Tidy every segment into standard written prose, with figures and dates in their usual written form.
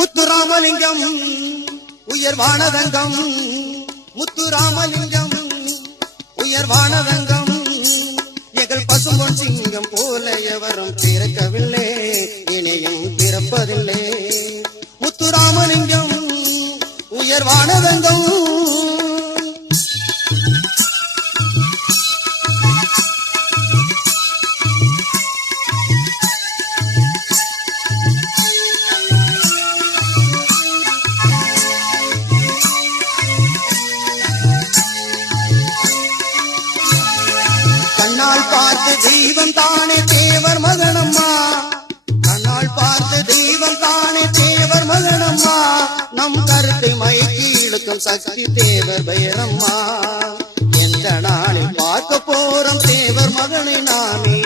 முத்துராமலிங்கம் உயர்வானதங்கம், முத்துராமலிங்கம் உயர்வானதங்கம். எங்கள் பசும்பொன் சிங்கம் போல எவரும் பிறக்கவில்லை, இனியும் பிறப்பதில்லை. முத்துராமலிங்கம் உயர்வானதங்கம். கண்ணால் பார்த்து தெய்வம் தானே தேவர் மகனம்மா, கண்ணால் பார்த்து தெய்வம் தானே தேவர் மகனம்மா. நம் கருத்தை மயக்கி இழுக்கும் சக்தி தேவர் பெயரம்மா. எந்த நாளில் பார்க்க போறோம் தேவர் மகனை நாமே,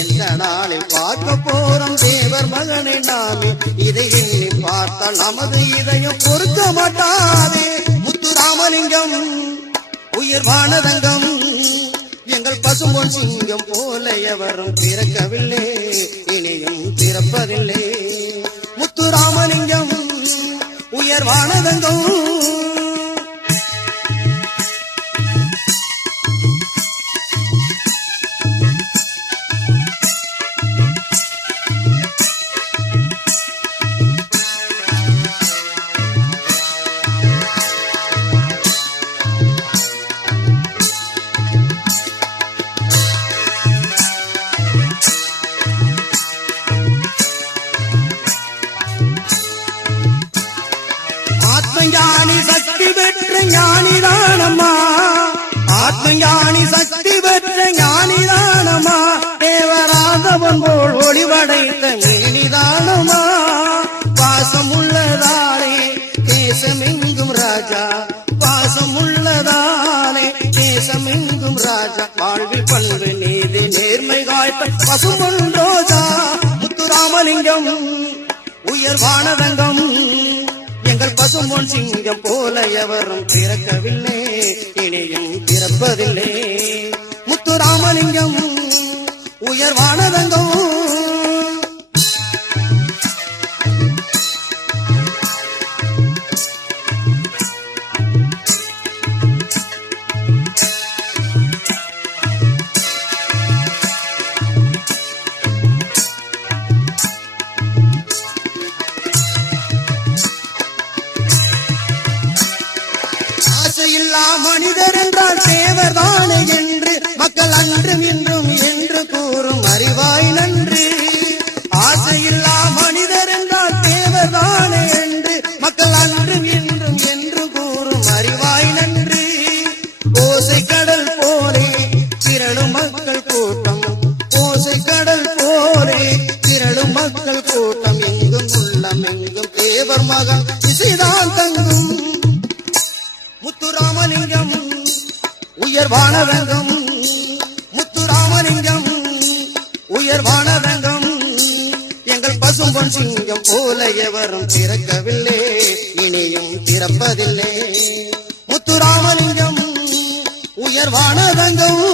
எந்த நாளில் பார்க்க போறோம் தேவர் மகனை நாமே. இதை எண்ணி பார்த்தால் நமது இதயம் பொறுக்க மாட்டாதே. முத்துராமலிங்கம் உயர்வானதங்கம், எங்கள் பசும்பொன் சிங்கம் போல எவரும் பிறக்கவில்லை, இனியும் பிறப்பதில்லை. முத்துராமலிங்கம் உயர்வானதங்கம். ஆத்மஞானி சக்தி பெற்ற ஞானிதானம்மா, ஆத்மஞானி சக்தி பெற்ற ஞானிதானம்மா. தேவராதவன் போல் ஒளிவடைத்த மேனிதானம்மா. பாசம் உள்ளதானே தேசமெங்கும் ராஜா, பாசம் உள்ளதானே தேசமெங்கும் ராஜா. வாழ்வில் பண்பு நீதி நேர்மை காய்த்த பசும்பொன் ரோஜா. முத்துராமலிங்கம் உயர்வானதங்கம், எங்கள் பசும்பொன் சிங்கம் போல எவரும் பிறக்கவில்லை, இனியும் பிறப்பதில்லை. முத்துராமலிங்கம் உயர்வானதங்கம். இல்லா மனிதர் என்றால் தேவர் தானே என்று மக்கள் அன்றும் இன்றும் என்று கூறும் அறிவாய் நன்று. ஆசையில்லா மனிதர் என்றால் தேவர் தானே என்று மக்கள் அன்றும் இன்றும் என்று கூறும் அறிவாய் நன்று. ஓசை கடல் போலே திரளும் மக்கள் கூட்டம், ஓசை கடல் போலே திரளும் மக்கள் கூட்டம். எங்கும் உள்ளம் எங்கும் தேவர் மகன் இசைதான் தங்கும். முத்துராமலிங்கம் உயர்வானதங்கம், முத்துராமலிங்கம் உயர்வானதங்கம். எங்கள் பசும்பொன் சிங்கம் போல எவரும் பிறக்கவில்லை, இனியும் பிறப்பதில்லை. முத்துராமலிங்கம் உயர்வானதங்கம்.